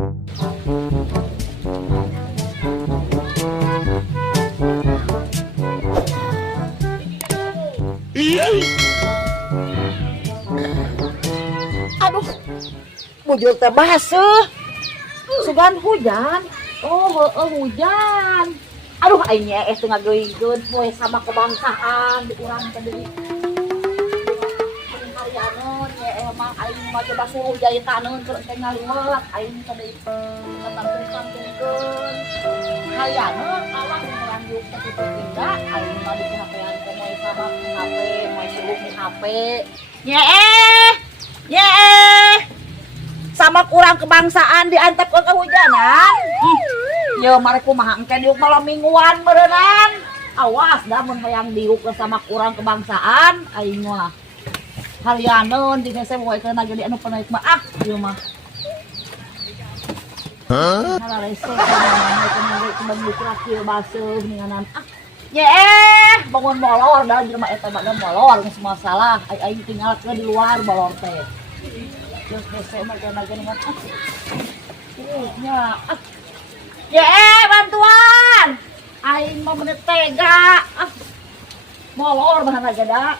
Aduh, bujur teh baseuh. Sugan hujan. Oh, hujan. Aduh, aing nya teu ngageuingkeun poe sama kebangsaan di urang teh deui. Harianeun nya emang aing mah coba suruh jahitaneun keur teh ngaliwat aing teh deui. Ketangkeun harianeun awas lanjut ke situ tidak aing mah di HP-an teh moe sama HP, moe suruh di HP. Nya sama kurang kebangsaan diantep ke kehujanan. Ya mari kumaha engke diuk malam mingguan berenang. Awas dah mun hayang diuk sama kurang kebangsaan aing mah. Harianeun di desa moe kana geuning anu panaik mah ieu mah. Halah rese kana kira-kira baseuh ninganan. Bangun molor dah jelema eta badan molor geus masalah. Aing tinggal ke di luar molor teh. Terus desa mah kana geuning bantuan. Aing mah mun tega. Molor bahanna gada.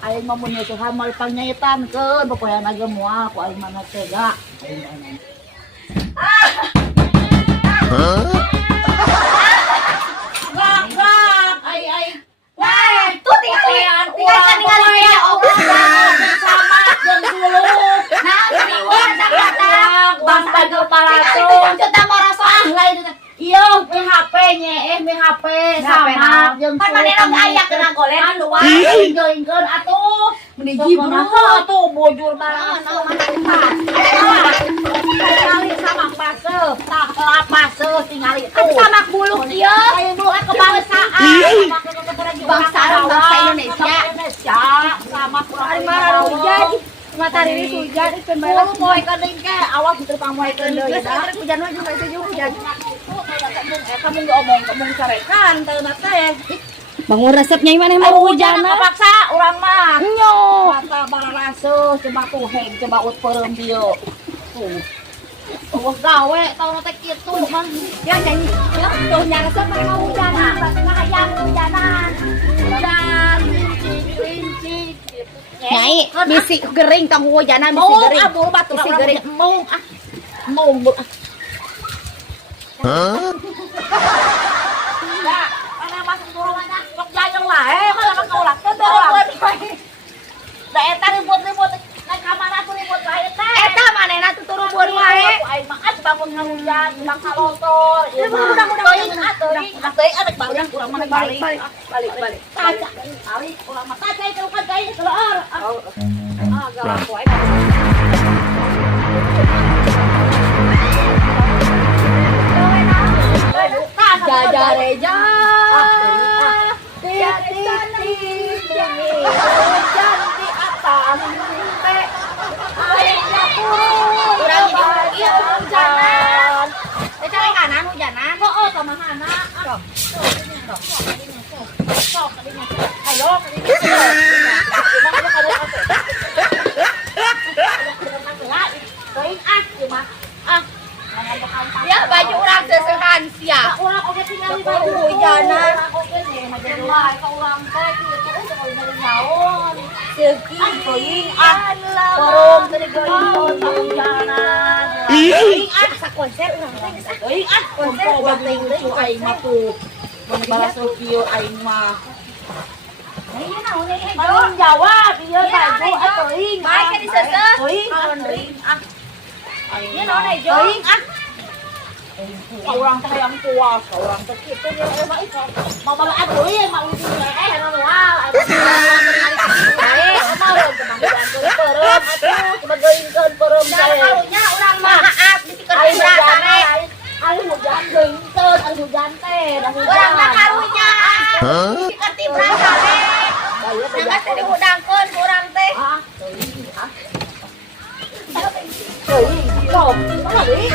Aing mah mun Tuhan mah pangnyaitankeun popoeana ge moal ku aing mah tega. Gak, ai. Nah, tuh tinggal ya orang sama jeung dulu. Nah, ribuan datang bang bagel paraton. Kita mau rasa lain. Iya, HP nya HP sama jeung kan manehna aya kena golen luar. Ingkeun atuh. Meni jibru atuh bujur barang. Tingali sama paseuh, tah paseuh tingali tuh. Sama bulu ieu. Aya bulu kebangsaan. Bangsa Indonesia. Sama kurang hujan. Matahari ini hujan itu Bulu moe keuning ke awas teu pamoekeun deui da. Hujan mah juga itu hujan. Kamu ngomong sarekan teu na teh. Bangun resepnya mana mau hujan Paksa urang mah. Nyo. Mata bararaseuh coba tuheng coba ut peureum dieu. Tuh. Wah gawe tahu teh kitu mah. Ya nyanyi. Ya tuh nya resep mana mau hujanan. Berarti mah hayang hujanan. Dan rinci. Nyai, bisi gering tong hujanan bisi Mau gering. abul batu Bisi gering. mau Ya, mana masuk turun aja. Sok jayeng lah, kalau nak kaulah teh da eta ribut-ribut. Naik ka mana tuh ribut wae teh. Eta manehna tuh turu buan wae. Aing mah bangun ngahujan, bilang salontor. Ieu mah Udah, teuing anak balik kurang mana balik. Balik. Taca, balik urang mah taca itu kan kain keluar. Galak wae. Jajareja. Titik hujan di atas teh. Airnya turun. Urang jadi ieu hujanan. Teh cari kanan hujanan. Oh, kamahana. Sok. Ayo. Ya baju urang seusehan sia. Urang oge tinggal baju hujanan. Oge nih mah jadi wae ka urang teh kitu euy dari naon. Seukeung Teuing Porom tadi geuing hujanan. asa konser urang teh geus Teuing konser bating deui aing mah tuh. Mun balaso kieu aing mah. ieu naon nih? Tanggung jawab ieu baju teuing. Bae ka diseuseuh. Teuing Laundry. Ieu naon ejo? Teuing Orang teh yang puas, orang teh kitu dia mah itu. Mau bawa teuing mah ujung anu wal. Bae, mau kemandian peureum atuh, coba geuingkeun peureum Nah, karunya urang mah haat disikeun berasane. Ari hujan geuingkeun, ari hujan teh, dah hujan. Urang mah karunya disikeun berasane. Nangga teh dihudangkeun ku urang teh. Sok, mana deui?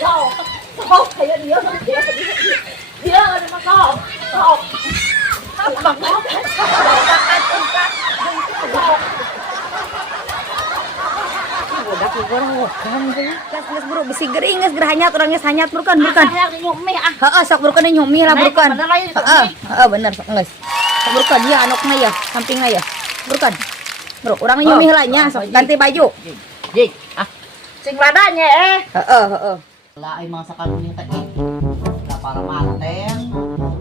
Sok. Sok, kayak dia. Dia ada masuk. Sok. Udah kegorokan tuh. Gas buru besi gering gas gerahanya orangnya hanyat burukan. Yang nyumi ah. Heeh, sok burukan nyumi lah burukan. Bener lagi. Heeh, bener sok geus. Sok burukan dia anaknya ya, sampingnya ya. Burukan. Bro, orang nyumi heula nya sok ganti baju. Jik, ah. Sing ladanya Heeh. Lah emang sakal nih teh. Lah para manten.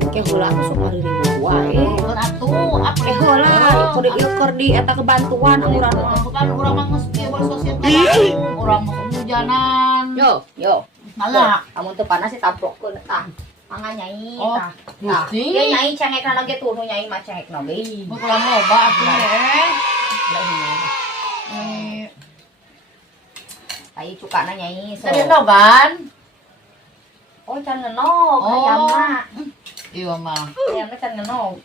Ke heula sok ari ribu wae. Kan atuh, apa Ke heula kudu ieu di eta kebantuan urang mah. kan urang mah geus kieu sosial urang mah hujanan. Yo. Malah Kamu tuh panas sih tampokkeun tah. Mangga nyai Oh, tah. Gusti. Ieu nyai cengekna lagi tuh nu nyai mah cengekna ge. Bukan loba atuh teh. Ai cukana nyai so. Tadi nogan. Oh can ngenog ayam mah. Iya mah. Ayamna can ngenog.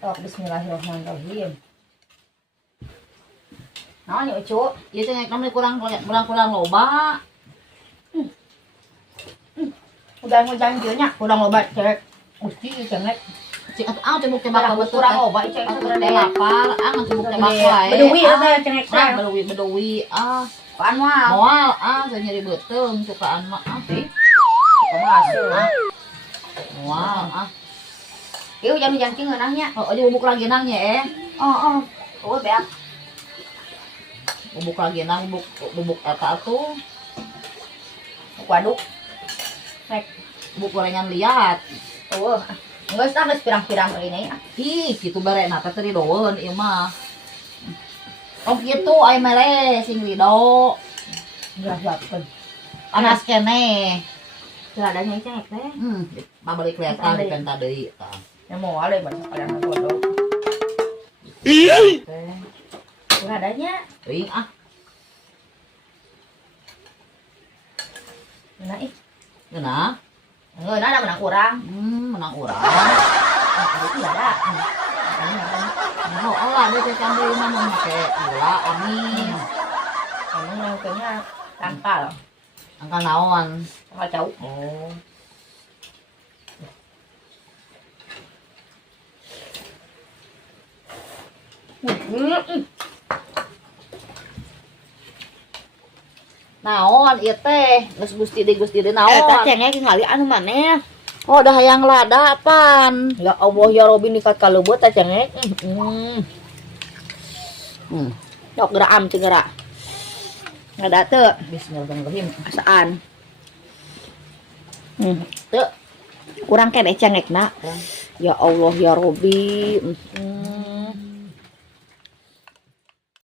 Oh bismillahirrahmanirrahim. Naon nya ucu? Ieu teh kami kurang loba. Udah dieu nya kurang loba cek. Gusti cengek. Cek atuh cebuk tebak Kurang betul. kurang loba cek Kurang lapar, cebuk tebak wae. Beduwi teh cengek teh. Beduwi. Pan moal. Moal saya nyeri beuteung sukaan mah sih. Masuk. Moal Ieu hujan-hujan cing ngeunahnya. Oh, aja bubuk lagi nangnya Oh. Oh beak. Bubuk lagi nang bubuk eta tuh. Waduk. Bubuk gorengan liat. Oh. Geus tah geus pirang-pirang ini. Ih, kitu barena teh teu doeun ieu mah. Oh kitu aya mere sing rido. Siapkeun. Panas keneh. Teu ada nyai cengek teh. Babalik kelihatan di penta deui tah. Ya mau ale banyak kalian bodoh. Teh. Teu adanya. Teuing Nah ih. Geuna. Ngeunah ada menang kurang. Menang urang. Itu ada. Nah, olah dia teh can deui mah make gula amin. Kamu nangkeunya tangkal. Angka naon? Tangkal cau. Oh. Naon ieu teh? Geus Gusti deui naon? cengek ngali anu maneh. Oh, dah hayang lada pan. Ya Allah ya Robin nikat kaleubeut teh cengek. Dok geraam cing geura. Ngada teu Bismillahirrahmanirrahim. asaan. Teu kurang keneh cengekna. Ya Allah ya Robbi.